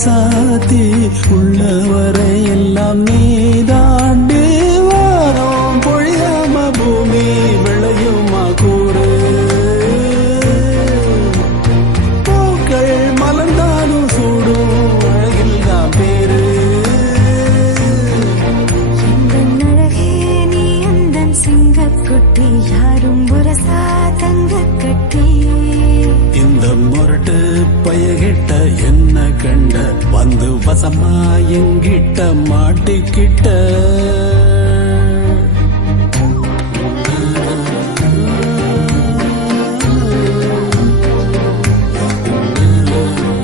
ராசாத்தி உள்ளவரை எல்லாம் நீதாண்டு வாரம் பொழியாம பூமி விளையுமா கூறு பூக்கள் மலர்ந்தாலும் சூடும் அழகில் தான் பேரு அழகே நீ அந்த சிங்கக்குட்டி யாரும் புரசா தங்க கட்டி இந்த முரட்டு பயகிட்ட என்ன கண்ட வந்து வசமா எங்கிட்ட மாட்டிக்கிட்ட